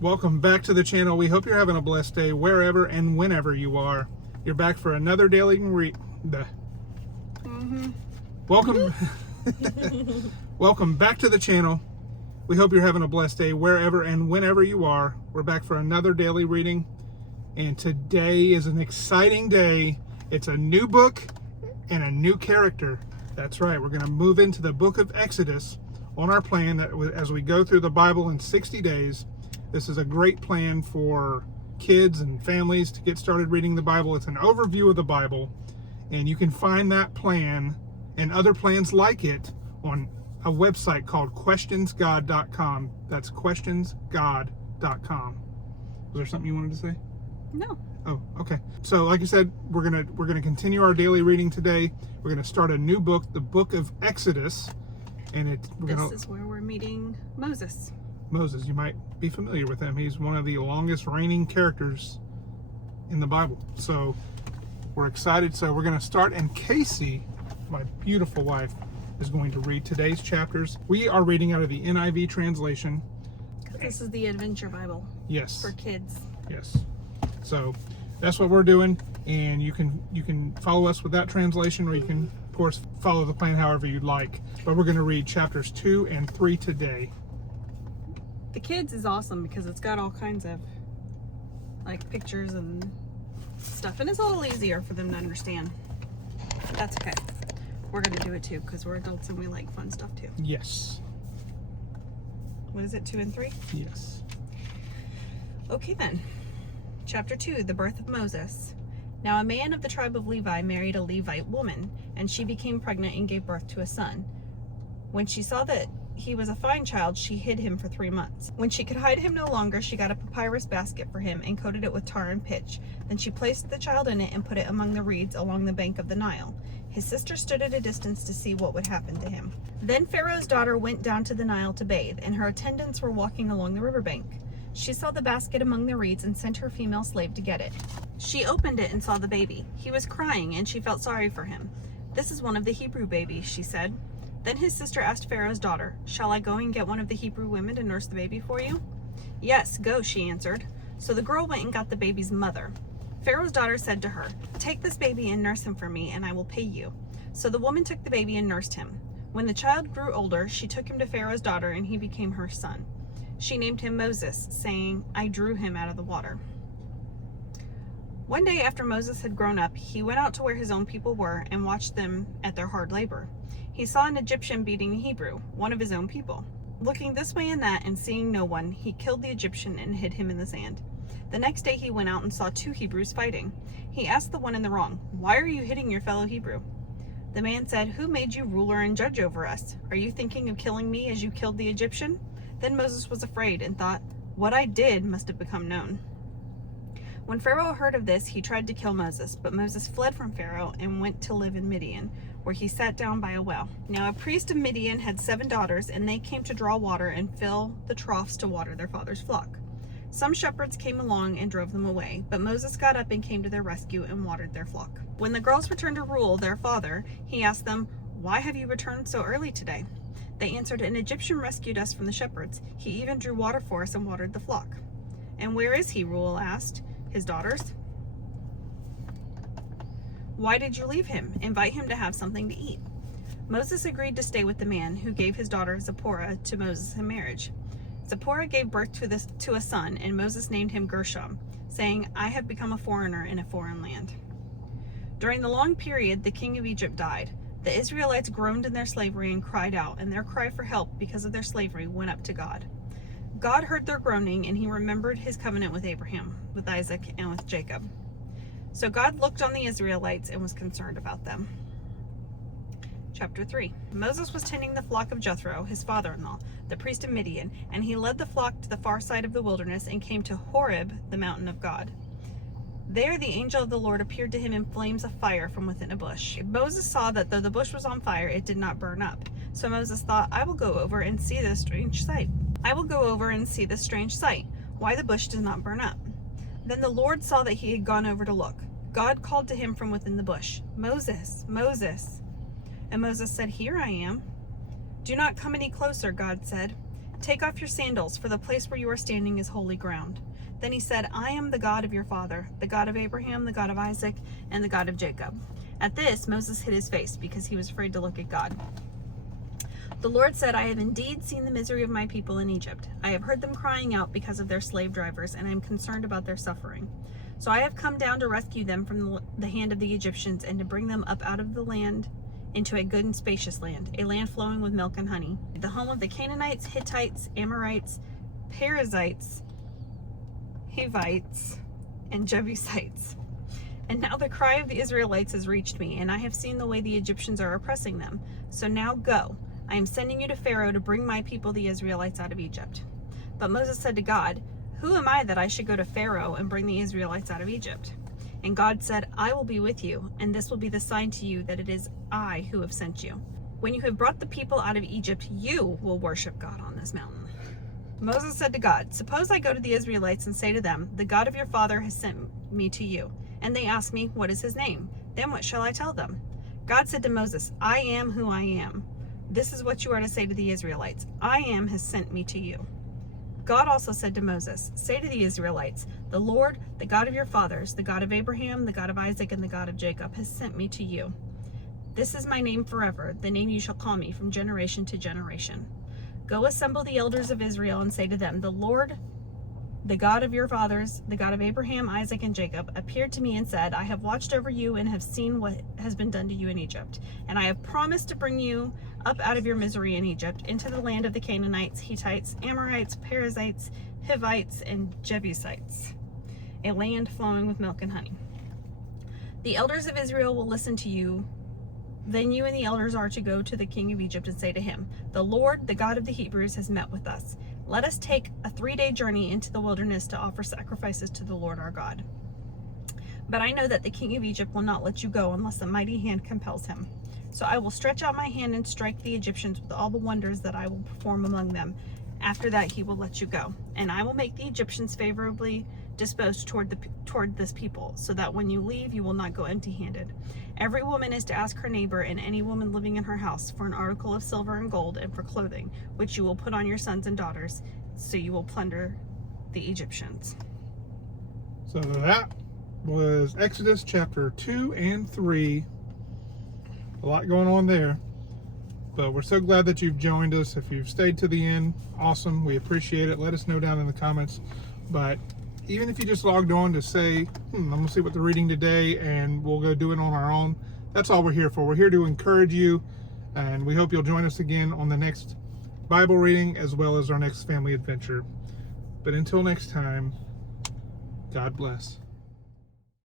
Welcome back to the channel. We hope you're having a blessed day wherever and whenever you are. You're back for another daily Welcome Welcome back to the channel. We hope you're having a blessed day wherever and whenever you are. We're back for another daily reading, and today is an exciting day. It's a new book and a new character. That's right, we're going to move into the book of Exodus on our plan that as we go through the Bible in 60 days. This is a great plan for kids and families to get started reading the Bible. It's an overview of the Bible, and you can find that plan and other plans like it on a website called questionsgod.com. That's questionsgod.com. Was there something you wanted to say? No. Oh, okay. So like I said, we're gonna continue our daily reading today. We're gonna start a new book, the book of Exodus, and this is where we're meeting Moses. Moses, you might be familiar with him. He's one of the longest reigning characters in the Bible. So we're excited. So we're going to start, and Casey, my beautiful wife, is going to read today's chapters. We are reading out of the NIV translation. This is the Adventure Bible. Yes. For kids. Yes. So that's what we're doing, and you can follow us with that translation, or you can, of course, follow the plan however you'd like. But we're going to read chapters 2 and 3 today. The kids is awesome because it's got all kinds of like pictures and stuff, and it's a little easier for them to understand. That's okay. We're gonna do it too because we're adults and we like fun stuff too. Yes. What is it, 2 and 3? Yes. Okay then. Chapter 2, the birth of Moses. Now a man of the tribe of Levi married a Levite woman, and she became pregnant and gave birth to a son. When she saw that he was a fine child, she hid him for 3 months. When she could hide him no longer, she got a papyrus basket for him and coated it with tar and pitch. Then she placed the child in it and put it among the reeds along the bank of the Nile. His sister stood at a distance to see what would happen to him. Then Pharaoh's daughter went down to the Nile to bathe, and her attendants were walking along the riverbank. She saw the basket among the reeds and sent her female slave to get it. She opened it and saw the baby. He was crying, and she felt sorry for him. "This is one of the Hebrew babies," she said. Then his sister asked Pharaoh's daughter, "Shall I go and get one of the Hebrew women to nurse the baby for you?" "Yes, go," she answered. So the girl went and got the baby's mother. Pharaoh's daughter said to her, "Take this baby and nurse him for me, and I will pay you." So the woman took the baby and nursed him. When the child grew older, she took him to Pharaoh's daughter, and he became her son. She named him Moses, saying, "I drew him out of the water." One day after Moses had grown up, he went out to where his own people were and watched them at their hard labor. He saw an Egyptian beating a Hebrew, one of his own people. Looking this way and that and seeing no one, he killed the Egyptian and hid him in the sand. The next day he went out and saw 2 Hebrews fighting. He asked the one in the wrong, "Why are you hitting your fellow Hebrew?" The man said, "Who made you ruler and judge over us? Are you thinking of killing me as you killed the Egyptian?" Then Moses was afraid and thought, "What I did must have become known." When Pharaoh heard of this, he tried to kill Moses, but Moses fled from Pharaoh and went to live in Midian, where he sat down by a well. Now a priest of Midian had 7 daughters, and they came to draw water and fill the troughs to water their father's flock. Some shepherds came along and drove them away, but Moses got up and came to their rescue and watered their flock. When the girls returned to Reuel, their father, he asked them, "Why have you returned so early today?" They answered, "An Egyptian rescued us from the shepherds. He even drew water for us and watered the flock." "And where is he?" Reuel asked his daughters. "Why did you leave him? Invite him to have something to eat." Moses agreed to stay with the man, who gave his daughter Zipporah to Moses in marriage. Zipporah gave birth to a son, and Moses named him Gershom, saying, "I have become a foreigner in a foreign land." During the long period, the king of Egypt died. The Israelites groaned in their slavery and cried out, and their cry for help because of their slavery went up to God. God heard their groaning, and he remembered his covenant with Abraham, with Isaac, and with Jacob. So God looked on the Israelites and was concerned about them. Chapter 3. Moses was tending the flock of Jethro, his father-in-law, the priest of Midian, and he led the flock to the far side of the wilderness and came to Horeb, the mountain of God. There the angel of the Lord appeared to him in flames of fire from within a bush. Moses saw that though the bush was on fire, it did not burn up. So Moses thought, "I will go over and see this strange sight. Why the bush does not burn up." Then the Lord saw that he had gone over to look. God called to him from within the bush, "Moses, Moses." And Moses said, "Here I am." "Do not come any closer," God said. Take off your sandals, for the place where you are standing is holy ground." Then he said, "I am the God of your father, the God of Abraham, the God of Isaac, and the God of Jacob." At this, Moses hid his face because he was afraid to look at God. The Lord said, "I have indeed seen the misery of my people in Egypt. I have heard them crying out because of their slave drivers, and I am concerned about their suffering. So I have come down to rescue them from the hand of the Egyptians and to bring them up out of the land into a good and spacious land, a land flowing with milk and honey, the home of the Canaanites, Hittites, Amorites, Perizzites, Hivites, and Jebusites. And now the cry of the Israelites has reached me, and I have seen the way the Egyptians are oppressing them. So now go. I am sending you to Pharaoh to bring my people, the Israelites, out of Egypt." But Moses said to God, "Who am I that I should go to Pharaoh and bring the Israelites out of Egypt?" And God said, "I will be with you, and this will be the sign to you that it is I who have sent you. When you have brought the people out of Egypt, you will worship God on this mountain." Moses said to God, "Suppose I go to the Israelites and say to them, 'The God of your father has sent me to you.' And they ask me, 'What is his name?' Then what shall I tell them?" God said to Moses, "I am who I am. This is what you are to say to the Israelites. I am has sent me to you." God also said to Moses, "Say to the Israelites, 'The Lord, the God of your fathers, the God of Abraham, the God of Isaac, and the God of Jacob, has sent me to you. This is my name forever, the name you shall call me from generation to generation. Go assemble the elders of Israel and say to them, "The Lord, the God of your fathers, the God of Abraham, Isaac, and Jacob, appeared to me and said, I have watched over you and have seen what has been done to you in Egypt. And I have promised to bring you up out of your misery in Egypt into the land of the Canaanites, Hittites, Amorites, Perizzites, Hivites, and Jebusites, a land flowing with milk and honey. The elders of Israel will listen to you. Then you and the elders are to go to the king of Egypt and say to him, "The Lord, the God of the Hebrews, has met with us. Let us take a 3-day journey into the wilderness to offer sacrifices to the Lord our God." But I know that the king of Egypt will not let you go unless a mighty hand compels him. So I will stretch out my hand and strike the Egyptians with all the wonders that I will perform among them. After that he will let you go. And I will make the Egyptians favorably disposed toward this people, so that when you leave, you will not go empty-handed. Every woman is to ask her neighbor and any woman living in her house for an article of silver and gold and for clothing, which you will put on your sons and daughters, so you will plunder the Egyptians. So that was Exodus chapter 2 and 3. A lot going on there. But we're so glad that you've joined us. If you've stayed to the end, awesome. We appreciate it. Let us know down in the comments. But even if you just logged on to say, I'm going to see what they're reading today, and we'll go do it on our own, that's all we're here for. We're here to encourage you, and we hope you'll join us again on the next Bible reading as well as our next family adventure. But until next time, God bless.